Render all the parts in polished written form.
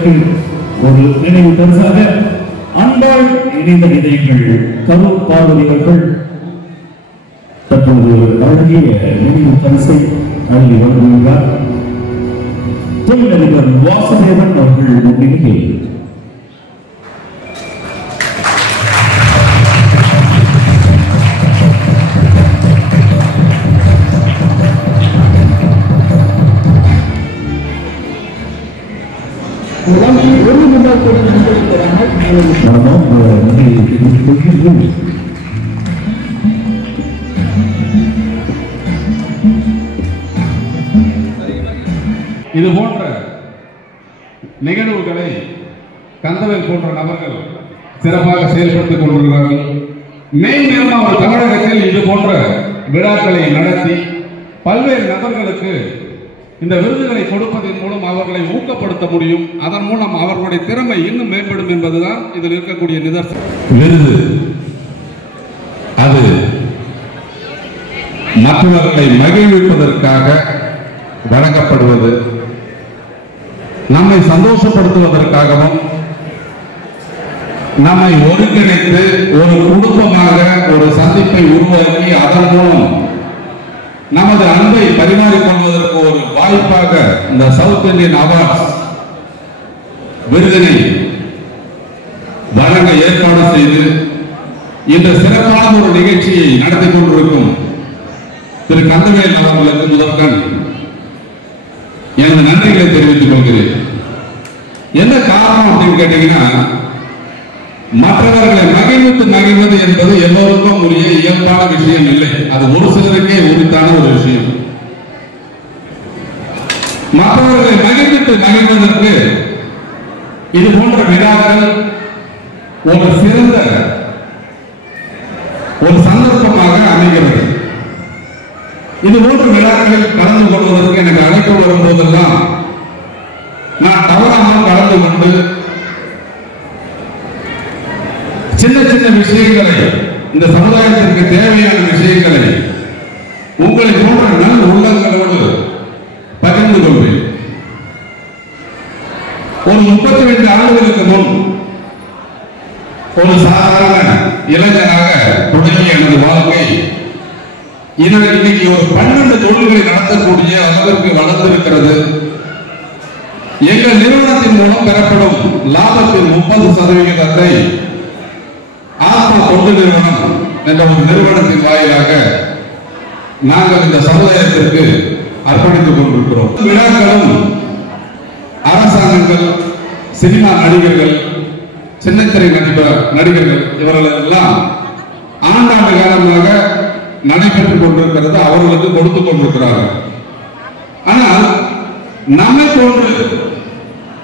அவர்களுக்கு ஒரு நினைவு பரிசாக அன்பால் இணைந்த இதயங்கள் கரூர் பார்வதி அவர்கள் தற்போது அழகிய நினைவு பரிசை அள்ளி வழங்குகிறார். தொழிலதிபர் வாசுதேவன் அவர்கள் முன்னிலையில் இது போன்ற நிகழ்வுகளை கந்தவேல் போன்ற நபர்கள் சிறப்பாக செயல்படுத்திக் கொண்டிருக்கிறார்கள். மேலும் தமிழகத்தில் இது போன்ற விழாக்களை நடத்தி பல்வேறு நபர்களுக்கு இந்த விருதுகளை கொடுப்பதன் மூலம் அவர்களை ஊக்கப்படுத்த முடியும். அதன் மூலம் அவர்களுடைய திறமை இன்னும் மேம்படும் என்பதுதான் இதில் இருக்கக்கூடிய நிதர்சனம். விருது அது மற்றவர்களை மகிழ்விப்பதற்காக வழங்கப்படுவது, நம்மை சந்தோஷப்படுத்துவதற்காகவும் நம்மை ஒருங்கிணைத்து ஒரு குடும்பமாக ஒரு சந்திப்பை உருவாக்கி அதன் மூலம் நமது அன்பை பரிமாறிக்கொள்வதற்கு ஒரு வாய்ப்பாக இந்த சவுத் இந்தியன் அவார்ட்ஸ் விருதினை வழங்க ஏற்பாடு செய்து இந்த சிறப்பான ஒரு நிகழ்ச்சியை நடத்தி கொண்டிருக்கும் திரு கந்தவேல் அவர்களுக்கு முதற்கண் எனது நன்றிகளை தெரிவித்துக் கொள்கிறேன். என்ன காரணம் அப்படின்னு கேட்டீங்கன்னா, மற்றவர்களை மகிழ்வது என்பது எல்லோருக்கும் உரிய இயல்பான விஷயம் இல்லை. அது ஒரு சிலருக்கே உரித்தான ஒரு விஷயம். மற்றவர்களை மகிழ்வதற்கு இது போன்ற விழாக்கள் ஒரு சிறந்த ஒரு சந்தர்ப்பமாக அமைகிறது. இது போன்ற விழாக்களில் கலந்து கொள்வதற்கு எனக்கு அழைப்பு வரும்போதெல்லாம் நான் தவறாமல் கலந்து கொண்டு சின்ன சின்ன விஷயங்களை, இந்த சமுதாயத்திற்கு தேவையான விஷயங்களை உங்களை போன்ற நல் உள்ளங்களோடு பகிர்ந்து கொள்வேன். ஒரு 32 ஆண்டுகளுக்கு முன் ஒரு சாதாரண இளைஞராக தொடங்கிய எனது வாழ்க்கை இன்னைக்கு ஒரு 12 தொழில்களை நடத்தக்கூடிய அளவிற்கு வளர்ந்திருக்கிறது. எங்கள் நிறுவனத்தின் மூலம் பெறப்படும் லாபத்தின் 30% ஆத்மா தொண்டு நிறுவனம் என்ற ஒரு நிறுவனத்தின் வாயிலாக நாங்கள் இந்த சமுதாயத்திற்கு அர்ப்பணித்துக் கொண்டிருக்கிறோம். விழாக்களும் அரசாங்கங்கள், சினிமா நடிகர்கள், சின்னத்திரை நடிகர்கள் இவர்கள் எல்லாம் ஆண்டாண்டு காலமாக நடைபெற்றுக் கொண்டிருக்கிறது. அவர்களுக்கு கொடுத்துக் கொண்டிருக்கிறார்கள். ஆனால் நம்மை போன்று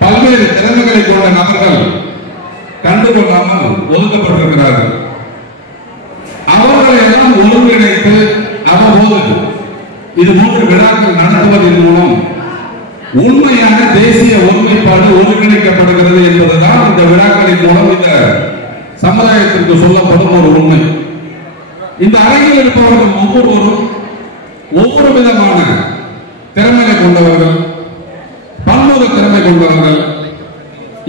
பல்வேறு திறமைகளை கொண்ட நபர்கள் கண்டுகொள்ளாமல் ஒதுக்கப்பட்டிருக்கிறார்கள். அவர்களை எல்லாம் ஒருங்கிணைத்து அவ்வப்போது இது போன்ற விழாக்கள் நடத்துவதன் மூலம் உண்மையான தேசிய ஒருமைப்பாடு ஒருங்கிணைக்கப்படுகிறது என்பதுதான் இந்த விழாக்களின் மூலம் இந்த சமுதாயத்திற்கு சொல்லப்படும் ஒரு உண்மை. இந்த அரங்கில் இருப்பவர்கள் ஒவ்வொருவரும் ஒவ்வொரு விதமான திறமையை கொண்டவர்கள், பன்முக திறமை கொண்டவர்கள்.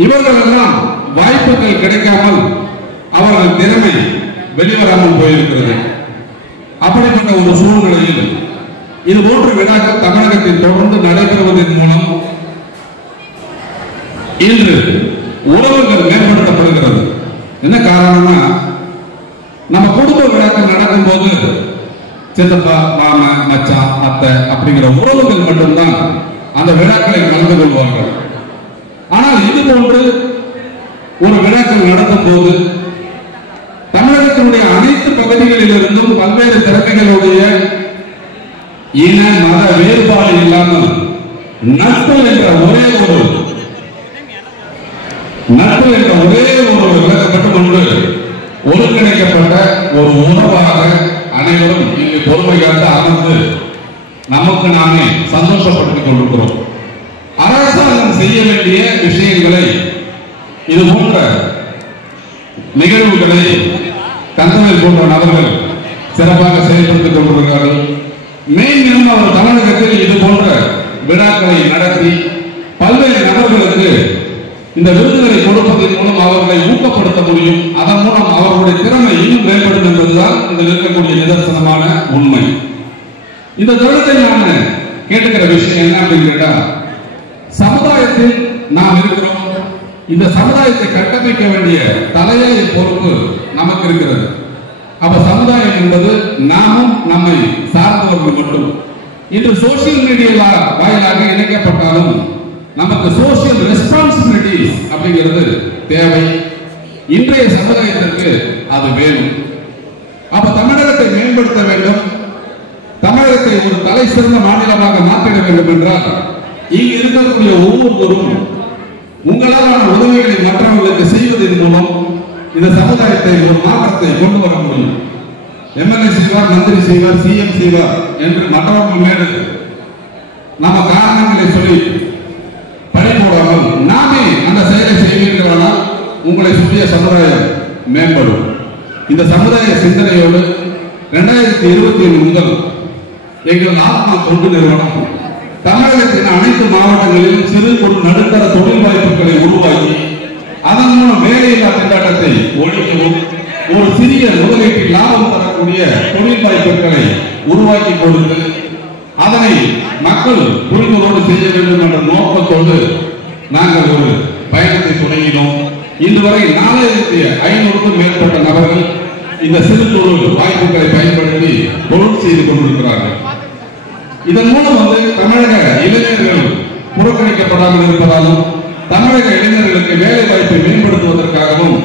இவர்கள் எல்லாம் வாய்ப்புகள் கிடைக்காமல் அவர்கள் திறமை வெளிவராமல் போயிருக்கிறது. அப்படிப்பட்ட ஒரு சூழ்நிலையில் இது போன்ற விழாக்கள் தமிழகத்தில் தொடர்ந்து நடைபெறுவதன் மூலம் இன்று உறவுகள் மேம்படுத்தப்படுகிறது. என்ன காரணம்னா, நம்ம குடும்ப விழாக்கள் நடக்கும் போது சித்தப்பா, மாமா, மச்சான், அத்தை அப்படிங்கிற உறவுகள் மட்டும்தான் அந்த விழாக்களில் கலந்து கொள்வார்கள். ஆனால் இது போன்று ஒரு விழாக்கள் நடத்தும் போது தமிழகத்தினுடைய அனைத்து பகுதிகளிலிருந்தும் பல்வேறு திறமைகளுடைய இன மத வேறுபாடு இல்லாமல் நட்பு என்ற ஒரே ஒரு விளக்கப்பட்டு கொண்டு ஒருங்கிணைக்கப்பட்ட ஒரு உணவாக அனைவரும் இங்கு பொறுமையாக அமர்ந்து நமக்கு நாமே சந்தோஷப்படுத்திக் கொண்டிருக்கிறோம். அரசாங்கம் செய்ய வேண்டிய விஷயங்களை, இது போன்ற நிகழ்வுகளை கந்தவேல் போன்ற நபர்கள் சிறப்பாக செயல்படுத்திக் கொண்டிருக்கிறார்கள். மேலும் அவர் தமிழகத்தில் இது போன்ற விழாக்களை நடத்தி பல்வேறு நபர்களுக்கு இந்த விருதுகளை கொடுப்பதன் மூலம் அவர்களை ஊக்கப்படுத்த முடியும். அதன் மூலம் அவர்களுடைய திறமை இன்னும் மேம்படும் என்பதுதான் இதில் இருக்கக்கூடிய நிதர்சனமான உண்மை. இந்த தருணத்தில் நான் கேட்டுக்கிற விஷயம் என்ன அப்படின்னு கேட்டா, சமுதாயத்தில் நாம் இருக்கிறோம். இந்த சமுதாயத்தை கட்டமைக்க வேண்டிய தலையாய பொறுப்பு நமக்கு இருக்கிறது. அப்ப சமுதாயம் என்பது நாமும் நம்மை சார்ந்தவர்கள் மட்டும். இன்று சோசியல் மீடியா வாயிலாக இணைக்கப்பட்டாலும் நமக்கு சோசியல் ரெஸ்பான்சிபிலிட்டிஸ் அப்படிங்கிறது தேவை. இன்றைய சமுதாயத்திற்கு அது வேணும். அப்ப தமிழகத்தை மேம்படுத்த வேண்டும், தமிழகத்தை ஒரு தலை சிறந்த மாநிலமாக மாற்றிட வேண்டும் என்றால் இங்கு இருக்கக்கூடிய ஒவ்வொருவரும் உங்களாலான உதவிகளை மற்றவர்களுக்கு செய்வதன் மூலம் இந்த சமுதாயத்தை ஒரு மாற்றத்தை கொண்டு வர முடியும். எம்எல்ஏ செய்வார், மந்திரி செய்வார், சிஎம் செய்வார் என்று மற்றவர்கள் மேல் நம்ம காரணங்களை சொல்லி பழி போடாமல் நாமே அந்த செயலை செய்வீர்களானால் உங்களை சுற்றிய சமுதாயம் மேம்படும். இந்த சமுதாய சிந்தனையோடு 2021 முதல் எங்கள் ஆத்மா தொண்டு நிறுவனம் தமிழகத்தின் அனைத்து மாவட்டங்களிலும் சிறு குறு நடுத்தர தொழில் வாய்ப்புகளை உருவாக்கி அதன் மூலம் வேலையில்லா திண்டாட்டத்தை ஒழிக்கவும், ஒரு சிறிய முதலீட்டில் லாபம் தரக்கூடிய தொழில் வாய்ப்புகளை உருவாக்கி கொடுத்து அதனை மக்கள் புரிதலோடு செய்ய வேண்டும் என்ற நோக்கத்தோடு நாங்கள் ஒரு பயணத்தை தொடங்கினோம். இன்று வரை 4500க்கும் மேற்பட்ட நபர்கள் இந்த சிறு தொழில் வாய்ப்புகளை பயன்படுத்தி தொழில் செய்து கொண்டிருக்கிறார்கள். இதன் மூலம் தமிழக இளைஞர்கள் புறக்கணிக்கப்படாமல் இருப்பதாலும் தமிழக இளைஞர்களுக்கு வேலை வாய்ப்பை மேம்படுத்துவதற்காகவும்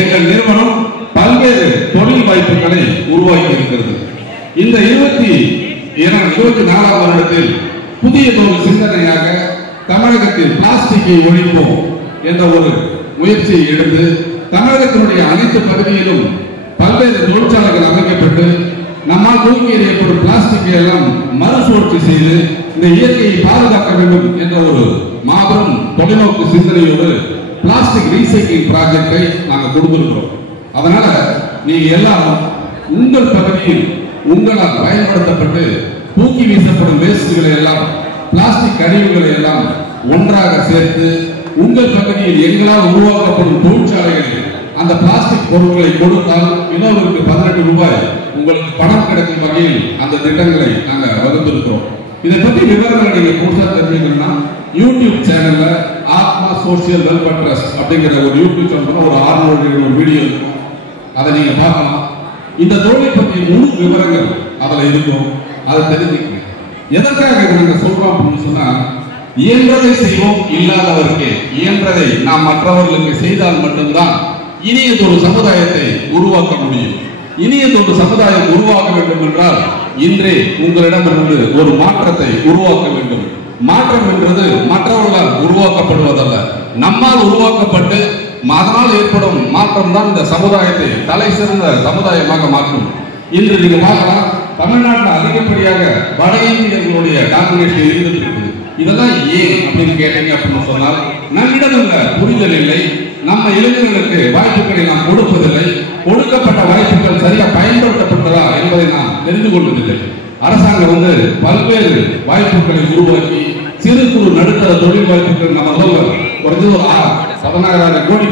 எங்கள் நிறுவனம் பல்வேறு தொழில் வாய்ப்புகளை உருவாக்கி இருக்கிறது. இந்த 24ஆம் வருடத்தில் புதிய ஒரு சிந்தனையாக தமிழகத்தில் பிளாஸ்டிக்கை ஒழிப்போம் என்ற ஒரு முயற்சியை எடுத்து தமிழகத்தினுடைய அனைத்து பகுதியிலும் பல்வேறு தொழிற்சாலைகள் அமைக்கப்பட்டு நம்மால் தூக்கி எறியப்படும் பிளாஸ்டிக்கை எல்லாம் மறுசுழற்சி செய்து இந்த இயற்கையை பாதுகாக்க வேண்டும் என்ற ஒரு மாபெரும் தொலைநோக்கு சிந்தனையோடு பிளாஸ்டிக் ரீசைக்கிளிங் ப்ராஜெக்டை நாங்கள் கொடுத்திருக்கிறோம். அதனால நீங்க எல்லாரும் உங்கள் பகுதியில் உங்களால் பயன்படுத்தப்பட்டு தூக்கி வீசப்படும் வேஸ்டுகளை எல்லாம், பிளாஸ்டிக் கழிவுகளை எல்லாம் ஒன்றாக சேர்த்து உங்கள் பகுதியில் எங்களால் உருவாக்கப்படும் தொழிற்சாலைகளில் அந்த பிளாஸ்டிக் பொருட்களை கொடுத்தால் இன்னொருக்கு 18 ரூபாய் உங்களுக்கு பணம் கிடைக்கும் வகையில் அந்த திட்டங்களை நாங்கள் வகுத்திருக்கிறோம். இதை பற்றி விவரங்களை நீங்க புதுசா தெரிஞ்சுக்கணும்னா யூடியூப் சேனல்ல ஆத்மா சோசியல் வெல்ஃபேர் ட்ரஸ்ட் அப்படிங்கிற ஒரு யூடியூப் சேனல் ஒரு 600 வீடியோ இருக்கும், அதை நீங்க பார்க்கலாம். இந்த தொழிலை பற்றி முழு விவரங்கள் அதில் இருக்கும், அதை தெரிஞ்சுக்கணும். எதற்காக நாங்க சொல்றோம் அப்படின்னு சொன்னா, இயன்றதை செய்வோம், இல்லாதவருக்கு இயன்றதை நாம் மற்றவர்களுக்கு செய்தால் மட்டும்தான் இனியதொரு சமுதாயத்தை உருவாக்க முடியும். இனியதொரு சமுதாயம் உருவாக்க வேண்டும் என்றால் இன்றே உங்களிடமிருந்து ஒரு மாற்றத்தை உருவாக்க வேண்டும். மாற்றம் என்பது மற்றவர்களால் உருவாக்கப்படுவதல்ல, நம்மால் உருவாக்கப்பட்டு அதனால் ஏற்படும் மாற்றம் தான் இந்த சமுதாயத்தை தலை சிறந்த சமுதாயமாக மாற்றும். இன்று நீங்க பார்க்கலாம், தமிழ்நாட்டில் அதிகப்படியாக வட இந்தியர்களுடைய டாமினேஷன் இருந்திருக்கு. இதெல்லாம் ஏன் அப்படின்னு கேட்டீங்க அப்படின்னு சொன்னால், நம்மிடம் உள்ள புரிதல் இல்லை, நம்ம இளைஞர்களுக்கு வாய்ப்புகளை நாம் கொடுப்பதில்லை, கொடுக்கப்பட்ட வாய்ப்புகள் சரியா பயன்படுத்தப்பட்டதா என்பதை நாம் தெரிந்து கொள்வதில்லை. அரசாங்கம் பல்வேறு வாய்ப்புகளை உருவாக்கி சிறு குறு நடுத்தர தொழில் வாய்ப்புகள் நம்ம குறைஞ்சது ஒரு 16,000 கோடி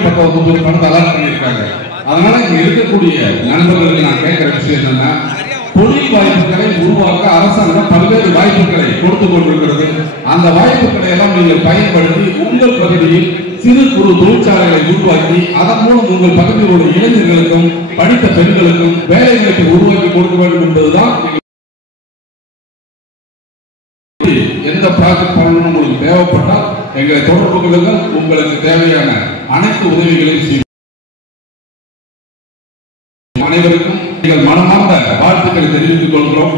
பணத்தை அலாட் பண்ணியிருக்காங்க. அதனால இங்க இருக்கக்கூடிய நண்பர்களுக்கு நான் கேட்கிற விஷயம் என்னன்னா, தொழில் வாய்ப்புகளை உருவாக்க அரசாங்கம் பல்வேறு வாய்ப்புகளை கொடுத்து கொண்டிருக்கிறது. அந்த வாய்ப்புகளை எல்லாம் நீங்கள் பயன்படுத்தி உங்கள் பகுதியில் சிறு குறு தொழிற்சாலைகளை உருவாக்கி அதன் மூலம் உங்கள் பகுதியில் உள்ள இளைஞர்களுக்கும் படித்த பெண்களுக்கும் வேலை வாய்ப்பை உருவாக்கி கொடுக்க வேண்டும் என்பதுதான். எந்த ப்ராஜெக்ட் பண்ணணும் உங்களுக்கு தேவைப்பட்டால் எங்களை தொடர்பு கொள்ளுங்கள். உங்களுக்கு தேவையான அனைத்து உதவிகளையும் செய்யும். அனைவருக்கும் எங்கள் மனமார்ந்த வாழ்த்துக்களை தெரிவித்துக் கொள்கிறோம்.